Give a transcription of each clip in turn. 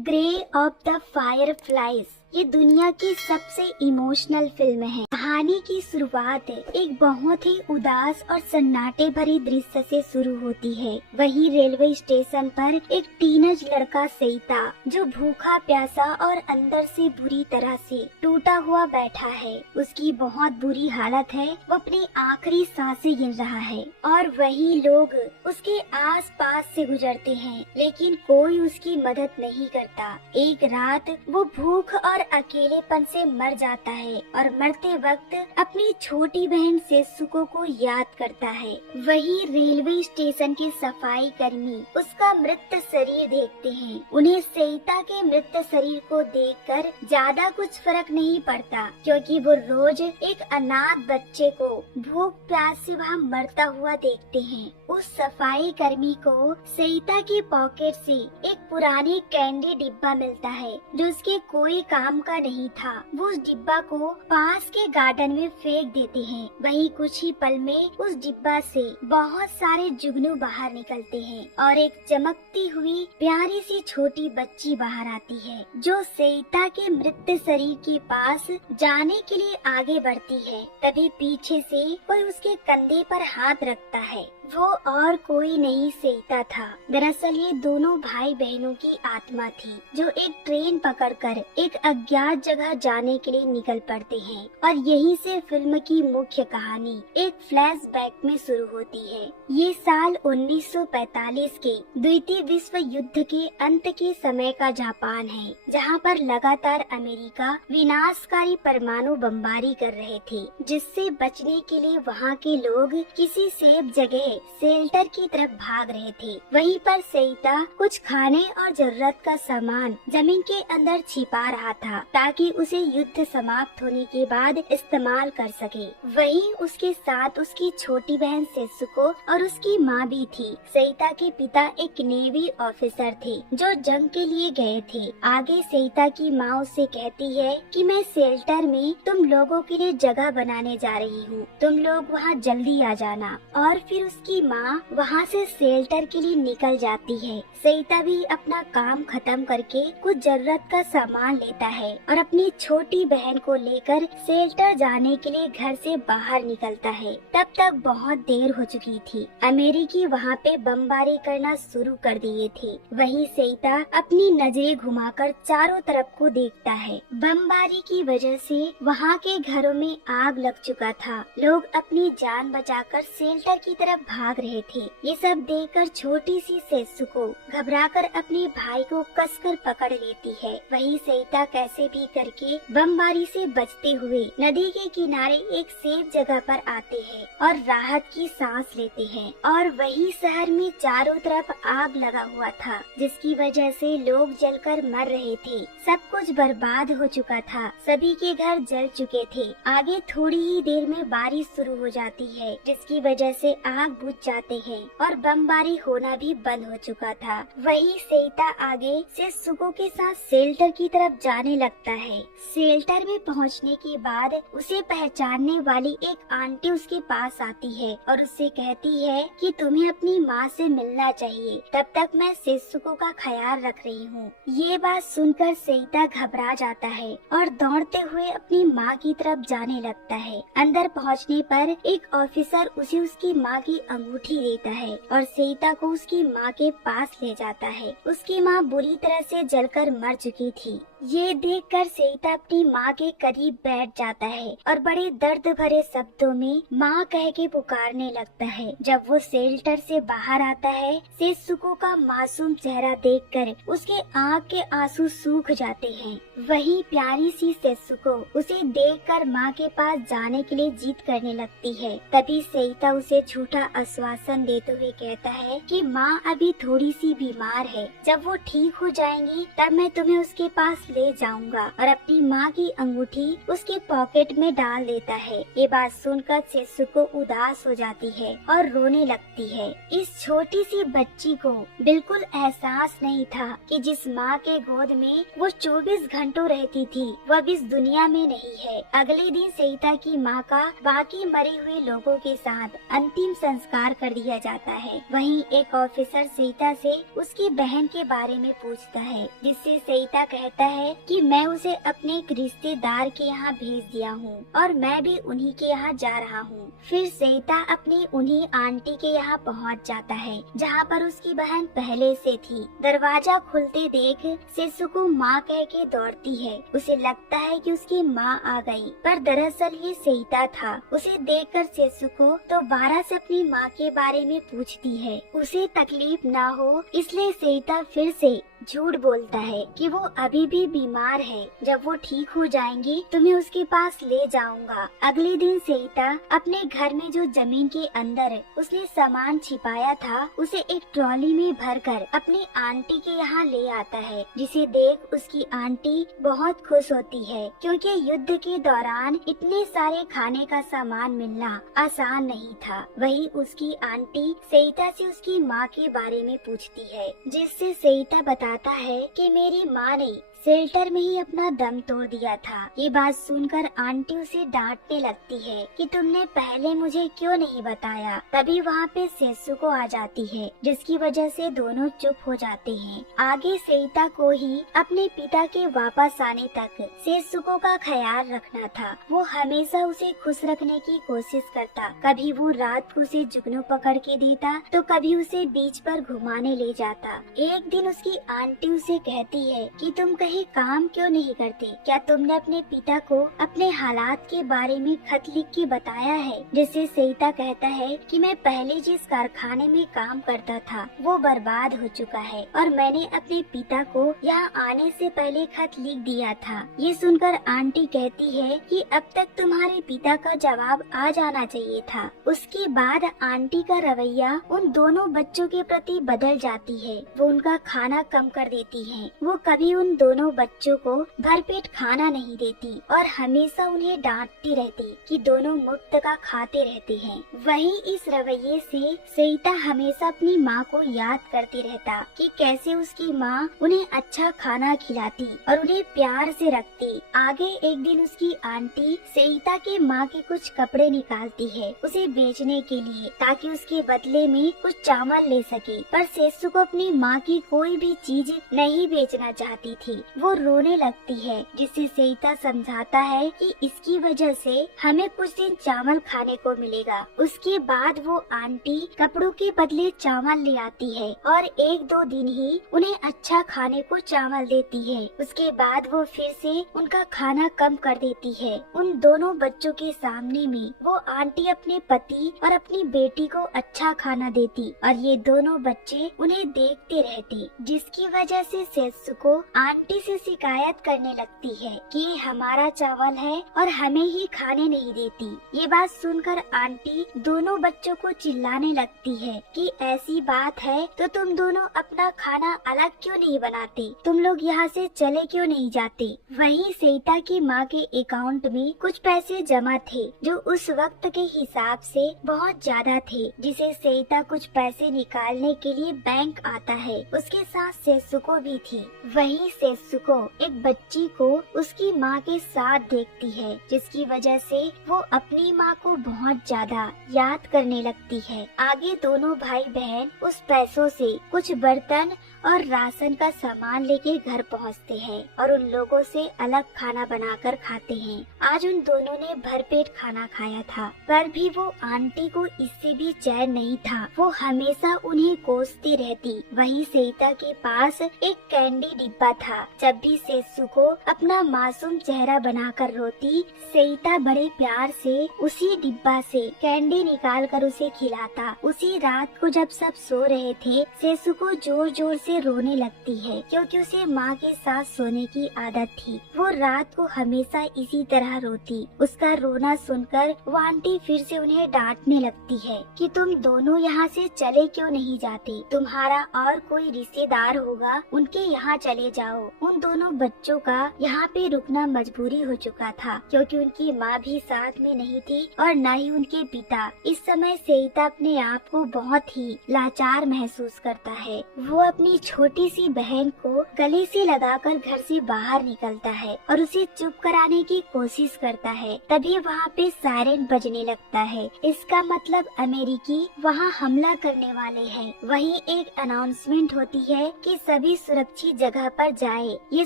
Grey of the fireflies ये दुनिया की सबसे इमोशनल फिल्म है। कहानी की शुरुआत एक बहुत ही उदास और सन्नाटे भरे दृश्य से शुरू होती है। वही रेलवे स्टेशन पर एक टीनेज लड़का सेइता जो भूखा प्यासा और अंदर से बुरी तरह से टूटा हुआ बैठा है। उसकी बहुत बुरी हालत है, वो अपनी आखिरी सांसें गिन रहा है और वही लोग उसके आस पास से गुजरते हैं, लेकिन कोई उसकी मदद नहीं करता। एक रात वो भूख और अकेलेपन से मर जाता है और मरते वक्त अपनी छोटी बहन सेत्सुको को याद करता है। वही रेलवे स्टेशन के सफाई कर्मी उसका मृत शरीर देखते हैं। उन्हें सेइता के मृत शरीर को देखकर ज्यादा कुछ फर्क नहीं पड़ता, क्योंकि वो रोज एक अनाथ बच्चे को भूख प्यास से वहाँ मरता हुआ देखते हैं। उस सफाई कर्मी को सेइता की पॉकेट से एक पुरानी कैंडी डिब्बा मिलता है जो उसके कोई काम का नहीं था। वो उस डिब्बा को पास के गार्डन में फेंक देते हैं। वहीं कुछ ही पल में उस डिब्बा से बहुत सारे जुगनू बाहर निकलते हैं और एक चमकती हुई प्यारी सी छोटी बच्ची बाहर आती है, जो सेइता के मृत शरीर के पास जाने के लिए आगे बढ़ती है। तभी पीछे से कोई उसके कंधे पर हाथ रखता है। वो और कोई नहीं सेइता था। दरअसल ये दोनों भाई बहनों की आत्मा थी, जो एक ट्रेन पकड़कर एक अज्ञात जगह जाने के लिए निकल पड़ते हैं। और यहीं से फिल्म की मुख्य कहानी एक फ्लैशबैक में शुरू होती है। ये साल 1945 के द्वितीय विश्व युद्ध के अंत के समय का जापान है, जहाँ पर लगातार अमेरिका विनाशकारी परमाणु बमबारी कर रहे थे, जिससे बचने के लिए वहाँ के लोग किसी सेफ जगह शेल्टर की तरफ भाग रहे थे। वहीं पर सेइता कुछ खाने और जरूरत का सामान जमीन के अंदर छिपा रहा था, ताकि उसे युद्ध समाप्त होने के बाद इस्तेमाल कर सके। वहीं उसके साथ उसकी छोटी बहन सेत्सुको और उसकी माँ भी थी। सेइता के पिता एक नेवी ऑफिसर थे जो जंग के लिए गए थे। आगे सेइता की माँ उससे कहती है कि मैं शेल्टर में तुम लोगों के लिए जगह बनाने जा रही हूँ, तुम लोग वहाँ जल्दी आ जाना। और फिर उसकी माँ वहाँ से शेल्टर के लिए निकल जाती है। सेइता भी अपना काम खत्म करके कुछ जरूरत का सामान लेता है और अपनी छोटी बहन को लेकर शेल्टर जाने के लिए घर से बाहर निकलता है। तब तक बहुत देर हो चुकी थी। अमेरिकी वहाँ पे बमबारी करना शुरू कर दिए थे। वहीं सेइता अपनी नजरें घुमाकर चारों तरफ को देखता है। बमबारी की वजह से वहाँ के घरों में आग लग चुका था। लोग अपनी जान बचाकर शेल्टर की तरफ भाग रहे थे। ये सब देखकर छोटी सी सेत्सुको घबराकर अपने भाई को कसकर पकड़ लेती है। वहीं सेइता कैसे भी करके बमबारी से बचते हुए नदी के किनारे एक सेफ जगह पर आते हैं और राहत की सांस लेते हैं। और वही शहर में चारों तरफ आग लगा हुआ था, जिसकी वजह से लोग जलकर मर रहे थे। सब कुछ बर्बाद हो चुका था। सभी के घर जल चुके थे। आगे थोड़ी ही देर में बारिश शुरू हो जाती है, जिसकी वजह से आग बुझ जाते हैं और बमबारी होना भी बंद हो चुका था। वही सेइता आगे सेत्सुको के साथ शेल्टर की तरफ जाने लगता है। शेल्टर में पहुंचने के बाद उसे पहचानने वाली एक आंटी उसके पास आती है और उससे कहती है कि तुम्हें अपनी माँ से मिलना चाहिए, तब तक मैं सेत्सुको का ख्याल रख रही हूँ। ये बात सुनकर सेइता घबरा जाता है और दौड़ते हुए अपनी माँ की तरफ जाने लगता है। अंदर पहुँचने पर एक ऑफिसर उसे उसकी माँ की अंगूठी देता है और सेइता को उसकी माँ के पास ले जाता है। उसकी माँ बुरी तरह से जलकर मर चुकी थी। ये देखकर सेइता अपनी माँ के करीब बैठ जाता है और बड़े दर्द भरे शब्दों में माँ कह के पुकारने लगता है। जब वो शेल्टर से बाहर आता है, सेत्सुको का मासूम चेहरा देखकर उसके आँख के आंसू सूख जाते हैं। वही प्यारी सी सेत्सुको उसे देखकर माँ के पास जाने के लिए जिद करने लगती है। तभी सेइता उसे झूठा आश्वासन देते हुए कहता है कि माँ अभी थोड़ी सी बीमार है, जब वो ठीक हो जाएंगी तब मैं तुम्हें उसके पास ले जाऊंगा और अपनी माँ की अंगूठी उसके पॉकेट में डाल देता है। ये बात सुनकर सेसुको उदास हो जाती है और रोने लगती है। इस छोटी सी बच्ची को बिल्कुल एहसास नहीं था कि जिस माँ के गोद में वो 24 घंटों रहती थी वह अब इस दुनिया में नहीं है। अगले दिन सेइता की माँ का बाकी मरे हुए लोगों के साथ अंतिम संस्कार कर दिया जाता है। वहीं एक ऑफिसर सेइता से उसकी बहन के बारे में पूछता है, जिससे सेइता कहता है कि मैं उसे अपने एक रिश्तेदार के यहाँ भेज दिया हूँ और मैं भी उन्हीं के यहाँ जा रहा हूँ। फिर सेइता अपनी उन्हीं आंटी के यहाँ पहुँच जाता है जहाँ पर उसकी बहन पहले से थी। दरवाजा खुलते देख सेसुको माँ कह के दौड़ती है। उसे लगता है कि उसकी माँ आ गई, पर दरअसल ये सेइता था। उसे देखकर सेसुको दोबारा से अपनी माँ के बारे में पूछती है। उसे तकलीफ ना हो इसलिए सेइता फिर से झूठ बोलता है कि वो अभी भी बीमार है। जब वो ठीक हो जाएंगी तो मैं उसके पास ले जाऊंगा। अगले दिन सेइता अपने घर में जो जमीन के अंदर उसने सामान छिपाया था उसे एक ट्रॉली में भरकर अपनी आंटी के यहाँ ले आता है, जिसे देख उसकी आंटी बहुत खुश होती है क्योंकि युद्ध के दौरान इतने सारे खाने का सामान मिलना आसान नहीं था। वहीं उसकी आंटी सेइता से उसकी माँ के बारे में पूछती है, जिससे सेइता बताता है कि मेरी माँ ने शेल्टर में ही अपना दम तोड़ दिया था। ये बात सुनकर आंटी उसे डांटने लगती है कि तुमने पहले मुझे क्यों नहीं बताया। तभी वहाँ पे सेसुको आ जाती है, जिसकी वजह से दोनों चुप हो जाते हैं। आगे सेइता को ही अपने पिता के वापस आने तक सेसुको का ख्याल रखना था। वो हमेशा उसे खुश रखने की कोशिश करता। कभी वो रात को उसे जुगनू पकड़ के देता तो कभी उसे बीच पर घुमाने ले जाता। एक दिन उसकी आंटी उसे कहती है कि तुम कहीं काम क्यों नहीं करते? क्या तुमने अपने पिता को अपने हालात के बारे में खत लिख के बताया है? जिससे सेइता कहता है कि मैं पहले जिस कारखाने में काम करता था वो बर्बाद हो चुका है और मैंने अपने पिता को यहाँ आने से पहले खत लिख दिया था। ये सुनकर आंटी कहती है कि अब तक तुम्हारे पिता का जवाब आ जाना चाहिए था। उसके बाद आंटी का रवैया उन दोनों बच्चों के प्रति बदल जाती है। वो उनका खाना कम कर देती है। वो कभी उन दोनों बच्चों को भरपेट खाना नहीं देती और हमेशा उन्हें डांटती रहती कि दोनों मुफ्त का खाते रहते हैं। वहीं इस रवैये से सेइता हमेशा अपनी माँ को याद करती रहता कि कैसे उसकी माँ उन्हें अच्छा खाना खिलाती और उन्हें प्यार से रखती। आगे एक दिन उसकी आंटी सेइता के माँ के कुछ कपड़े निकालती है उसे बेचने के लिए, ताकि उसके बदले में कुछ चावल ले सके। पर सेसुको अपनी माँ की कोई भी चीज नहीं बेचना चाहती थी। वो रोने लगती है, जिससे सेइता समझाता है कि इसकी वजह से हमें कुछ दिन चावल खाने को मिलेगा। उसके बाद वो आंटी कपड़ों के बदले चावल ले आती है और एक दो दिन ही उन्हें अच्छा खाने को चावल देती है। उसके बाद वो फिर से उनका खाना कम कर देती है। उन दोनों बच्चों के सामने में वो आंटी अपने पति और अपनी बेटी को अच्छा खाना देती और ये दोनों बच्चे उन्हें देखते रहते, जिसकी वजह से सेसुको आंटी से शिकायत करने लगती है कि हमारा चावल है और हमें ही खाने नहीं देती। ये बात सुनकर आंटी दोनों बच्चों को चिल्लाने लगती है कि ऐसी बात है तो तुम दोनों अपना खाना अलग क्यों नहीं बनाते? तुम लोग यहाँ से चले क्यों नहीं जाते? वहीं सेइता की माँ के अकाउंट में कुछ पैसे जमा थे जो उस वक्त के हिसाब से बहुत ज्यादा थे, जिसे सेइता कुछ पैसे निकालने के लिए बैंक आता है। उसके साथ सेसुको भी थी। वहीं सेसुको एक बच्ची को उसकी माँ के साथ देखती है, जिसकी वजह से वो अपनी माँ को बहुत ज्यादा याद करने लगती है। आगे दोनों भाई बहन उस पैसों से कुछ बर्तन और राशन का सामान लेके घर पहुँचते हैं और उन लोगों से अलग खाना बनाकर खाते हैं। आज उन दोनों ने भरपेट खाना खाया था, पर भी वो आंटी को इससे भी चैन नहीं था। वो हमेशा उन्हें कोसती रहती। वहीं सेइता के पास एक कैंडी डिब्बा था। जब भी सेसुको अपना मासूम चेहरा बनाकर रोती, सेइता बड़े प्यार से उसी डिब्बा से कैंडी निकाल कर उसे खिलाता। उसी रात को जब सब सो रहे थे, सेसुको जोर जोर से से रोने लगती है क्योंकि उसे माँ के साथ सोने की आदत थी। वो रात को हमेशा इसी तरह रोती। उसका रोना सुनकर वो आंटी फिर से उन्हें डांटने लगती है कि तुम दोनों यहाँ से चले क्यों नहीं जाते, तुम्हारा और कोई रिश्तेदार होगा, उनके यहाँ चले जाओ। उन दोनों बच्चों का यहाँ पे रुकना मजबूरी हो चुका था क्योंकि उनकी माँ भी साथ में नहीं थी और न ही उनके पिता। इस समय सेइता अपने आप को बहुत ही लाचार महसूस करता है। वो अपनी छोटी सी बहन को गले से लगाकर घर से बाहर निकलता है और उसे चुप कराने की कोशिश करता है। तभी वहाँ पे सायरन बजने लगता है। इसका मतलब अमेरिकी वहाँ हमला करने वाले हैं। वहीं एक अनाउंसमेंट होती है कि सभी सुरक्षित जगह पर जाए। ये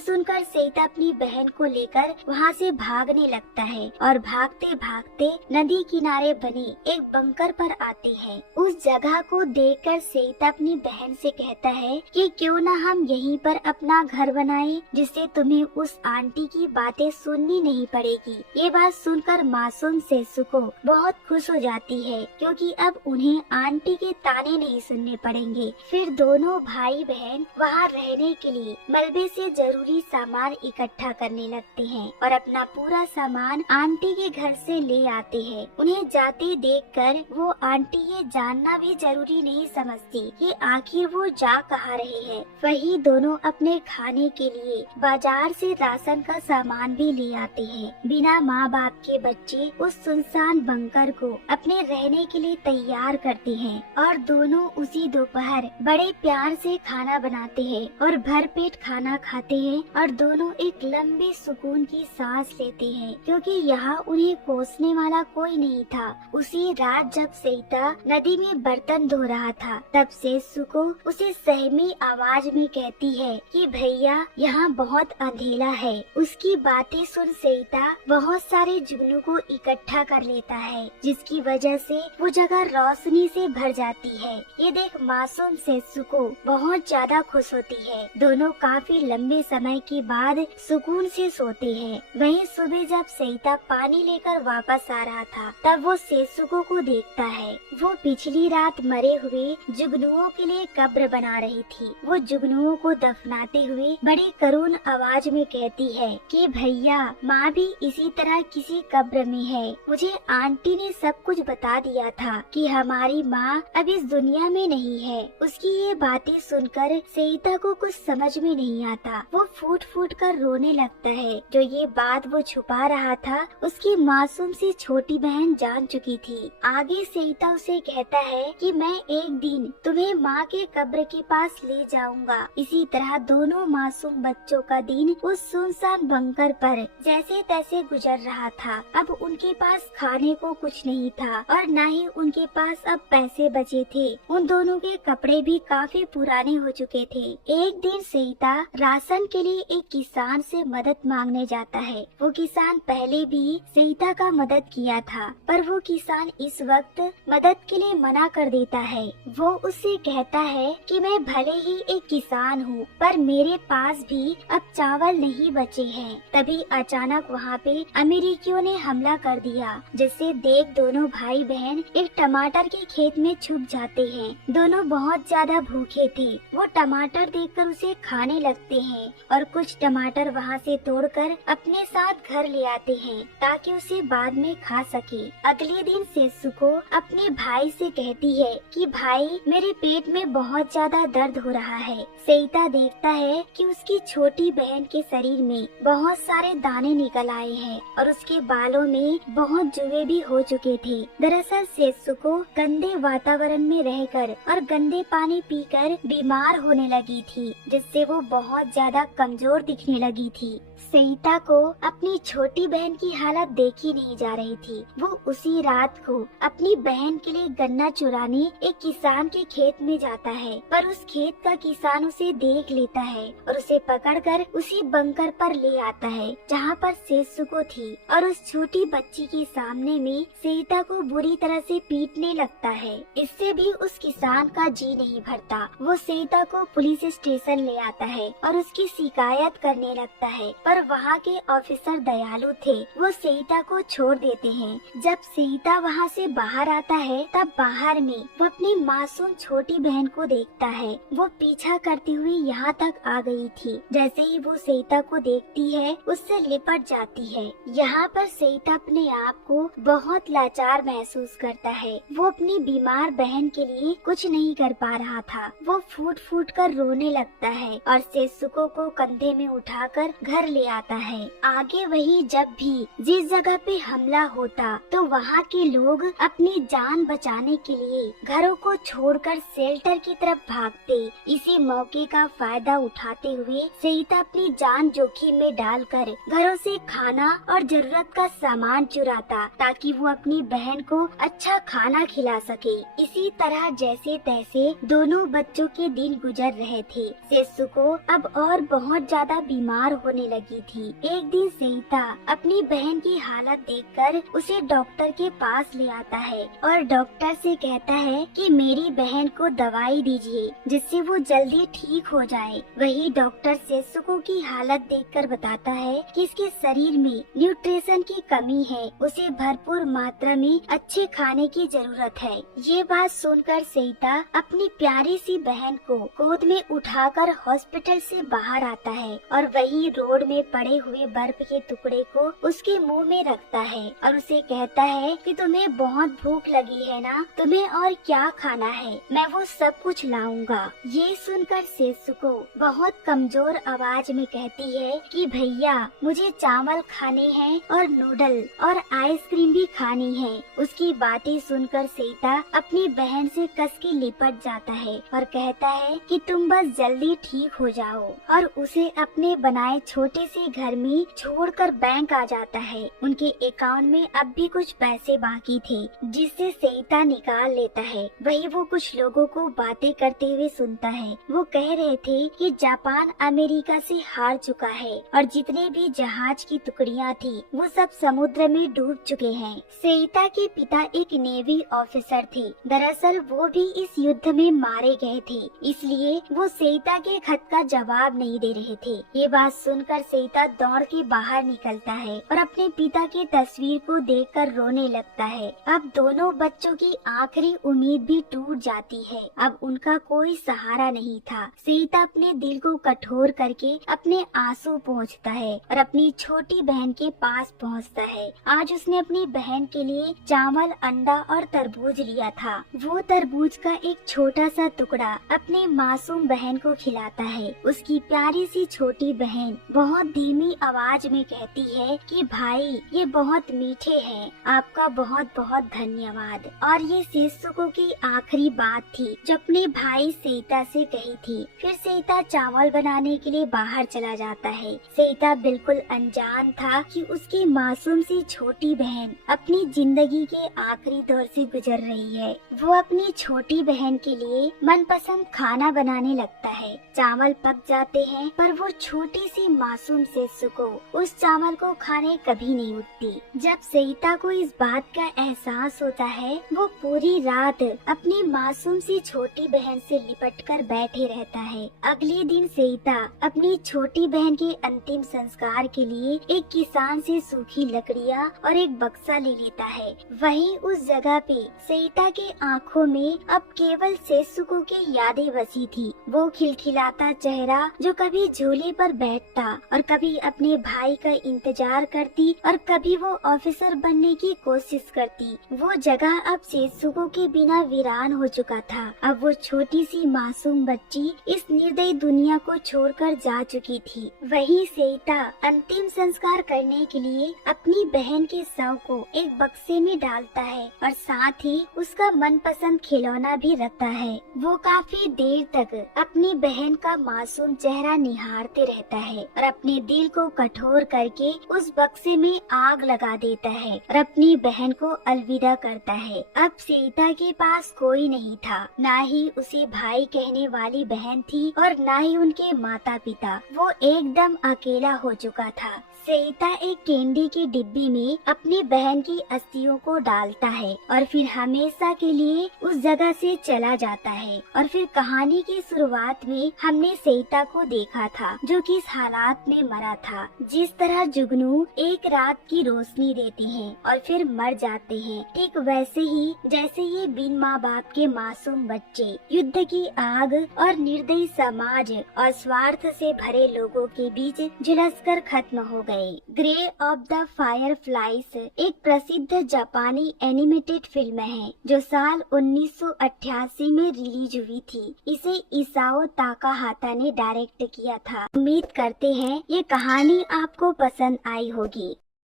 सुनकर सेइता अपनी बहन को लेकर वहाँ से भागने लगता है और भागते भागते नदी किनारे बने एक बंकर पर आते हैं। उस जगह को देखकर सेइता अपनी बहन से कहता है कि क्यों ना हम यहीं पर अपना घर बनाएं, जिससे तुम्हें उस आंटी की बातें सुननी नहीं पड़ेगी। ये बात सुनकर मासूम सेसुको बहुत खुश हो जाती है क्योंकि अब उन्हें आंटी के ताने नहीं सुनने पड़ेंगे। फिर दोनों भाई बहन वहाँ रहने के लिए मलबे से जरूरी सामान इकट्ठा करने लगते हैं और अपना पूरा सामान आंटी के घर से ले आते हैं। उन्हें जाते देखकर वो आंटी ये जानना भी जरूरी नहीं समझती कि आखिर वो जा कहाँ रहे हैं। वही दोनों अपने खाने के लिए बाजार से राशन का सामान भी ले आते हैं। बिना माँ बाप के बच्चे उस सुनसान बंकर को अपने रहने के लिए तैयार करते हैं और दोनों उसी दोपहर बड़े प्यार से खाना बनाते हैं और भरपेट खाना खाते हैं और दोनों एक लंबी सुकून की सांस लेते हैं क्योंकि यहाँ उन्हें कोसने वाला कोई नहीं था। उसी रात जब सेइता नदी में बर्तन धो रहा था तब सेसुको उसे सहमी आवाज में कहती है कि भैया यहाँ बहुत अंधेरा है। उसकी बातें सुन सेइता बहुत सारे जुगनू को इकट्ठा कर लेता है जिसकी वजह से वो जगह रोशनी से भर जाती है। ये देख मासूम सेसुको बहुत ज्यादा खुश होती है। दोनों काफी लंबे समय के बाद सुकून से सोते हैं। वहीं सुबह जब सेइता पानी लेकर वापस आ रहा था तब वो सेसुको को देखता है। वो पिछली रात मरे हुए जुगनुओं के लिए कब्र बना रही थी। वो जुगनुओं को दफनाते हुए बड़ी करुण आवाज में कहती है कि भैया माँ भी इसी तरह किसी कब्र में है। मुझे आंटी ने सब कुछ बता दिया था कि हमारी माँ अब इस दुनिया में नहीं है। उसकी ये बातें सुनकर सेइता को कुछ समझ में नहीं आता। वो फूट फूट कर रोने लगता है। जो ये बात वो छुपा रहा था उसकी मासूम सी छोटी बहन जान चुकी थी। आगे सेइता उसे कहता है कि मैं एक दिन तुम्हें माँ के कब्र के पास ले जाऊंगा। इसी तरह दोनों मासूम बच्चों का दिन उस सुनसान बंकर पर जैसे तैसे गुजर रहा था। अब उनके पास खाने को कुछ नहीं था और न ही उनके पास अब पैसे बचे थे। उन दोनों के कपड़े भी काफी पुराने हो चुके थे। एक दिन सेइता राशन के लिए एक किसान से मदद मांगने जाता है। वो किसान पहले भी सेइता का मदद किया था पर वो किसान इस वक्त मदद के लिए मना कर देता है। वो उससे कहता है कि मैं भले ही एक किसान हूँ पर मेरे पास भी अब चावल नहीं बचे हैं। तभी अचानक वहाँ पे अमेरिकियों ने हमला कर दिया जिससे देख दोनों भाई बहन एक टमाटर के खेत में छुप जाते हैं। दोनों बहुत ज्यादा भूखे थे। वो टमाटर देखकर उसे खाने लगते हैं और कुछ टमाटर वहाँ से तोड़कर अपने साथ घर ले आते हैं ताकि उसे बाद में खा सके। अगले दिन सेसुको अपने भाई से कहती है कि भाई मेरे पेट में बहुत ज्यादा दर्द हो रहा है। सेइता देखता है कि उसकी छोटी बहन के शरीर में बहुत सारे दाने निकल आए हैं और उसके बालों में बहुत जुए भी हो चुके थे। दरअसल सेसुको गंदे वातावरण में रहकर और गंदे पानी पीकर बीमार होने लगी थी जिससे वो बहुत ज्यादा कमजोर दिखने लगी थी। सेइता को अपनी छोटी बहन की हालत देखी नहीं जा रही थी। वो उसी रात को अपनी बहन के लिए गन्ना चुराने एक किसान के खेत में जाता है पर उस खेत का किसान उसे देख लेता है और उसे पकड़कर उसी बंकर पर ले आता है जहाँ पर सेसुको थी और उस छोटी बच्ची के सामने में सेइता को बुरी तरह से पीटने लगता है। इससे भी उस किसान का जी नहीं भरता। वो सेइता को पुलिस स्टेशन ले आता है और उसकी शिकायत करने लगता है पर वहाँ के ऑफिसर दयालु थे। वो सेइता को छोड़ देते हैं। जब सेइता वहाँ से बाहर आता है तब बाहर में वो अपनी मासूम छोटी बहन को देखता है। वो पीछा करते हुए यहाँ तक आ गई थी। जैसे ही वो सेइता को देखती है उससे लिपट जाती है। यहाँ पर सेइता अपने आप को बहुत लाचार महसूस करता है। वो अपनी बीमार बहन के लिए कुछ नहीं कर पा रहा था। वो फूट फूट कर रोने लगता है और सेत्सुको को कंधे में उठाकर घर ले आता है। आगे वही जब भी जिस जगह पे हमला होता तो वहाँ के लोग अपनी जान बचाने के लिए घरों को छोड़कर शेल्टर की तरफ भागते। इसी मौके का फायदा उठाते हुए सेइता अपनी जान जोखिम में डालकर घरों से खाना और जरूरत का सामान चुराता ताकि वो अपनी बहन को अच्छा खाना खिला सके। इसी तरह जैसे तैसे दोनों बच्चों के दिन गुजर रहे थे। सेत्सुको अब और बहुत ज्यादा बीमार होने लगी थी। एक दिन सेइता अपनी बहन की हालत देखकर उसे डॉक्टर के पास ले आता है और डॉक्टर से कहता है कि मेरी बहन को दवाई दीजिए जिससे वो जल्दी ठीक हो जाए। वही डॉक्टर सेत्सुको की हालत देखकर बताता है कि इसके शरीर में न्यूट्रिशन की कमी है, उसे भरपूर मात्रा में अच्छे खाने की जरूरत है। ये बात सुनकर सेइता अपनी प्यारी सी बहन को गोद में उठाकर हॉस्पिटल से बाहर आता है और वही रोड में पड़े हुए बर्फ के टुकड़े को उसके मुंह में रखता है और उसे कहता है कि तुम्हें बहुत भूख लगी है ना, तुम्हें और क्या खाना है, मैं वो सब कुछ लाऊंगा। ये सुनकर सेत्सुको बहुत कमजोर आवाज में कहती है कि भैया मुझे चावल खाने हैं और नूडल और आइसक्रीम भी खानी है। उसकी बातें सुनकर सेइता अपनी बहन से कस के लिपट जाता है और कहता है कि तुम बस जल्दी ठीक हो जाओ और उसे अपने बनाए छोटे से घर में छोड़कर बैंक आ जाता है। उनके अकाउंट में अब भी कुछ पैसे बाकी थे जिससे सेइता निकाल लेता है। वही वो कुछ लोगों को बातें करते हुए सुनता है। वो कह रहे थे कि जापान अमेरिका से हार चुका है और जितने भी जहाज की टुकड़ियां थी वो सब समुद्र में डूब चुके हैं। सेइता के पिता एक नेवी ऑफिसर थे। दरअसल वो भी इस युद्ध में मारे गए थे, इसलिए वो सेइता के खत का जवाब नहीं दे रहे थे। ये बात सुनकर सेइता दौड़ के बाहर निकलता है और अपने पिता की तस्वीर को देखकर रोने लगता है। अब दोनों बच्चों की आखिरी उम्मीद भी टूट जाती है। अब उनका कोई सहारा नहीं था। सेइता अपने दिल को कठोर करके अपने आंसू पोंछता है और अपनी छोटी बहन के पास पहुंचता है। आज उसने अपनी बहन के लिए चावल, अंडा और तरबूज लिया था। वो तरबूज का एक छोटा सा टुकड़ा अपने मासूम बहन को खिलाता है। उसकी प्यारी सी छोटी बहन बहुत धीमी आवाज में कहती है कि भाई ये बहुत मीठे हैं, आपका बहुत बहुत धन्यवाद। और ये सेत्सुको की आखिरी बात थी जो अपने भाई सेइता से कही थी। फिर सेइता चावल बनाने के लिए बाहर चला जाता है। सेइता बिल्कुल अनजान था कि उसकी मासूम सी छोटी बहन अपनी जिंदगी के आखिरी दौर से गुजर रही है। वो अपनी छोटी बहन के लिए मनपसंद खाना बनाने लगता है। चावल पक जाते हैं पर वो छोटी सी मासूम सेत्सुको उस चावल को खाने कभी नहीं उठती। जब सेइता को इस बात का एहसास होता है वो पूरी रात अपनी मासूम सी छोटी बहन से लिपटकर बैठे रहता है। अगले दिन सेइता अपनी छोटी बहन के अंतिम संस्कार के लिए एक किसान से सूखी लकड़ियाँ और एक बक्सा ले लेता है। वहीं उस जगह पे सेइता के आँखों में अब केवल सेत्सुको की यादें बसी थी। वो खिलखिलाता चेहरा जो कभी झूले पर बैठता और कभी अपने भाई का इंतजार करती और कभी वो ऑफिसर बनने की कोशिश करती। वो जगह अब सेत्सुको के बिना वीरान हो चुका था। अब वो छोटी सी मासूम बच्ची इस निर्दयी दुनिया को छोड़कर जा चुकी थी। वही सेइता अंतिम संस्कार करने के लिए अपनी बहन के शव को एक बक्से में डालता है और साथ ही उसका मनपसंद खिलौना भी रखता है। वो काफी देर तक अपनी बहन का मासूम चेहरा निहारते रहता है और अपने दिल को कठोर करके उस बक्से में आग लगा देता है और अपनी बहन को अलविदा करता है। अब सेइता के पास कोई नहीं था, ना ही उसे भाई कहने वाली बहन थी और ना ही उनके माता पिता। वो एकदम अकेला हो चुका था। सेइता एक कैंडी की डिब्बी में अपनी बहन की अस्थियों को डालता है और फिर हमेशा के लिए उस जगह से चला जाता है। और फिर कहानी की शुरुआत में हमने सेइता को देखा था जो किस हालात में मरा था। जिस तरह जुगनू एक रात की रोशनी देते हैं और फिर मर जाते हैं, ठीक वैसे ही जैसे ये बिन माँ बाप के मासूम बच्चे युद्ध की आग आग और निर्दयी समाज और स्वार्थ से भरे लोगों के बीच झुलसकर खत्म हो गए। ग्रे ऑफ द फायरफ्लाइज एक प्रसिद्ध जापानी एनिमेटेड फिल्म है जो साल 1988 में रिलीज हुई थी। इसे इसाओ ताकाहाता ने डायरेक्ट किया था। उम्मीद करते हैं ये कहानी आपको पसंद आई होगी।